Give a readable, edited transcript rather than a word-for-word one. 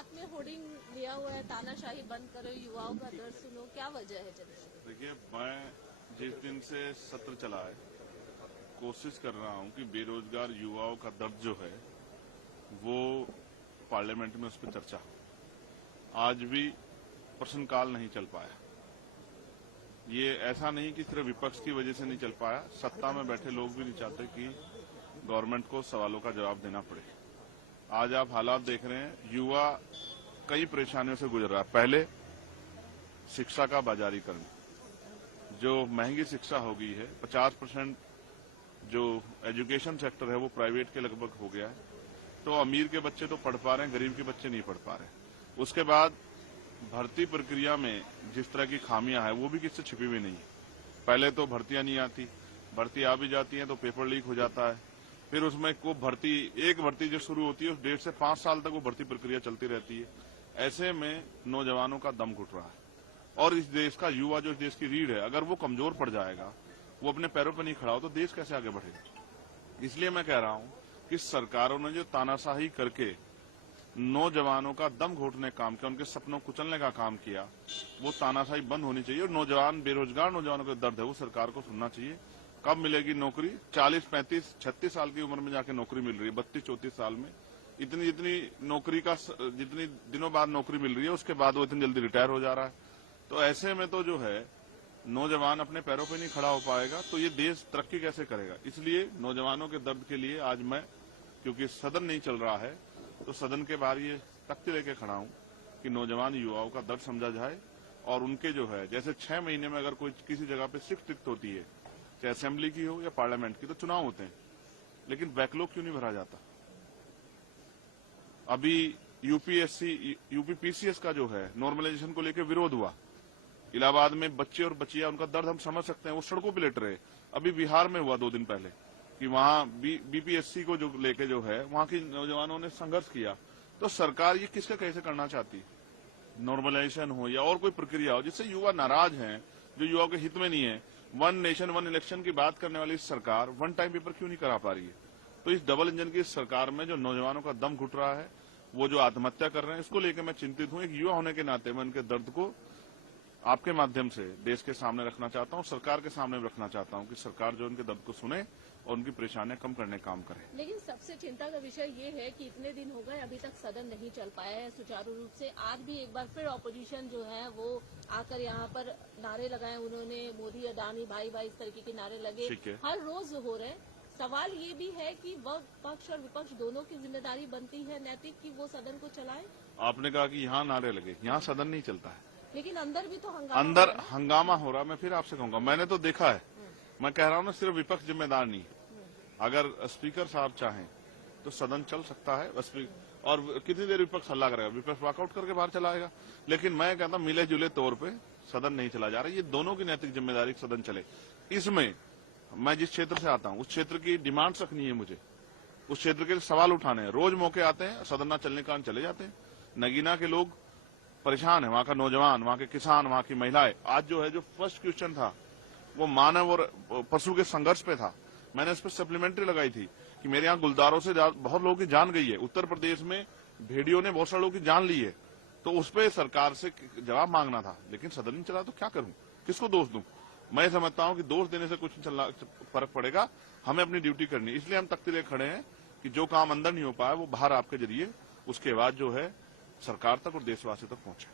हाथ में होर्डिंग लिया हुआ है, तानाशाही बंद करो, युवाओं का दर्द सुनो, क्या वजह है? देखिए, मैं जिस दिन से सत्र चला है कोशिश कर रहा हूं कि बेरोजगार युवाओं का दर्द जो है वो पार्लियामेंट में उस पर चर्चा हो। आज भी प्रश्नकाल नहीं चल पाया। ये ऐसा नहीं कि सिर्फ विपक्ष की वजह से नहीं चल पाया, सत्ता में बैठे लोग भी नहीं चाहते कि गवर्नमेंट को सवालों का जवाब देना पड़े। आज आप हालात देख रहे हैं, युवा कई परेशानियों से गुजर रहा है। पहले शिक्षा का बाजारीकरण, जो महंगी शिक्षा हो गई है, 50% जो एजुकेशन सेक्टर है वो प्राइवेट के लगभग हो गया है। तो अमीर के बच्चे तो पढ़ पा रहे हैं, गरीब के बच्चे नहीं पढ़ पा रहे। उसके बाद भर्ती प्रक्रिया में जिस तरह की खामियां हैं वो भी किससे छिपी हुई नहीं है। पहले तो भर्तियां नहीं आती, भर्ती आ भी जाती है तो पेपर लीक हो जाता है। फिर उसमें एक भर्ती जो शुरू होती है उस 1.5 से 5 साल तक वो भर्ती प्रक्रिया चलती रहती है। ऐसे में नौजवानों का दम घुट रहा है और इस देश का युवा, जो इस देश की रीढ़ है, अगर वो कमजोर पड़ जाएगा, वो अपने पैरों पर नहीं खड़ा हो, तो देश कैसे आगे बढ़ेगा। इसलिए मैं कह रहा हूं कि सरकारों ने जो तानाशाही करके नौजवानों का दम घोटने काम किया, उनके सपनों को कुचलने का काम किया, वो तानाशाही बंद होनी चाहिए। और बेरोजगार नौजवानों का दर्द है वो सरकार को सुनना चाहिए। कब मिलेगी नौकरी? 40, 35, 36 साल की उम्र में जाके नौकरी मिल रही है, 32, 34 साल में। जितनी दिनों बाद नौकरी मिल रही है, उसके बाद वो इतनी जल्दी रिटायर हो जा रहा है। तो ऐसे में तो जो है नौजवान अपने पैरों पे नहीं खड़ा हो पाएगा, तो ये देश तरक्की कैसे करेगा। इसलिए नौजवानों के दर्द के लिए आज मैं, क्योंकि सदन नहीं चल रहा है, तो सदन के बाहर ये तख्ती लेके खड़ा हूं कि नौजवान युवाओं का दर्द समझा जाए और उनके जो है, जैसे 6 महीने में अगर कोई किसी जगह पे सीट रिक्त होती है, चाहे असेंबली की हो या पार्लियामेंट की, तो चुनाव होते हैं, लेकिन बैकलॉग क्यों नहीं भरा जाता। अभी यूपी पीसीएस का जो है नॉर्मलाइजेशन को लेकर विरोध हुआ। इलाहाबाद में बच्चे और बच्चियां, उनका दर्द हम समझ सकते हैं, वो सड़कों पे लेट रहे। अभी बिहार में हुआ 2 दिन पहले कि वहां बीपीएससी को जो लेके जो है वहां के नौजवानों ने संघर्ष किया। तो सरकार ये किसका कैसे करना चाहती है? नॉर्मलाइजेशन हो या और कोई प्रक्रिया हो जिससे युवा नाराज हैं, जो युवाओं के हित में नहीं है। 1 नेशन 1 इलेक्शन की बात करने वाली सरकार 1 टाइम पेपर क्यों नहीं करा पा रही है? तो इस डबल इंजन की सरकार में जो नौजवानों का दम घुट रहा है, वो जो आत्महत्या कर रहे हैं, इसको लेकर मैं चिंतित हूं। एक युवा होने के नाते मैं उनके दर्द को आपके माध्यम से देश के सामने रखना चाहता हूं, सरकार के सामने रखना चाहता हूं कि सरकार जो उनके दर्द को सुने और उनकी परेशानियां कम करने का काम करे। लेकिन सबसे चिंता का विषय ये है कि इतने दिन हो गए, अभी तक सदन नहीं चल पाया है सुचारू रूप से। आज भी एक बार फिर ऑपोजिशन जो है वो आकर यहाँ पर नारे लगाए, उन्होंने मोदी अडानी भाई भाई इस तरीके के नारे लगे, हर रोज हो रहे। सवाल ये भी है कि वह पक्ष और विपक्ष दोनों की जिम्मेदारी बनती है नैतिक कि वो सदन को चलाए। आपने कहा कि यहाँ नारे लगे, यहाँ सदन नहीं चलता है, लेकिन अंदर भी तो हंगामा हो रहा है। मैं फिर आपसे कहूंगा, मैंने तो देखा है, मैं कह रहा हूँ ना, सिर्फ विपक्ष जिम्मेदार नहीं है। अगर स्पीकर साहब चाहें तो सदन चल सकता है। और कितनी देर विपक्ष हल्ला करेगा? विपक्ष वॉकआउट करके बाहर चलाएगा। लेकिन मैं कहता हूं मिले जुले तौर पे सदन नहीं चला जा रहा। ये दोनों की नैतिक जिम्मेदारी सदन चले। इसमें मैं जिस क्षेत्र से आता हूं उस क्षेत्र की डिमांड्स रखनी है मुझे, उस क्षेत्र के सवाल उठाने हैं। रोज मौके आते हैं, सदन न चलने के कारण चले जाते हैं। नगीना के लोग परेशान है, वहां का नौजवान, वहां के किसान, वहां की महिलाएं। आज जो है, जो फर्स्ट क्वेश्चन था वो मानव और पशु के संघर्ष पे था। मैंने इस पर सप्लीमेंट्री लगाई थी कि मेरे यहाँ गुलदारों से बहुत लोगों की जान गई है। उत्तर प्रदेश में भेड़ियों ने बहुत सारे लोगों की जान ली है। तो उस पर सरकार से जवाब मांगना था, लेकिन सदन नहीं चला। तो क्या करूं, किसको दोष दूं? मैं समझता हूं कि दोष देने से कुछ फर्क पड़ेगा। हमें अपनी ड्यूटी करनी है। इसलिए हम तख्ती ले खड़े हैं कि जो काम अंदर नहीं हो पाया वो बाहर आपके जरिए उसके बाद जो है सरकार तक और देशवासी तक पहुंचे।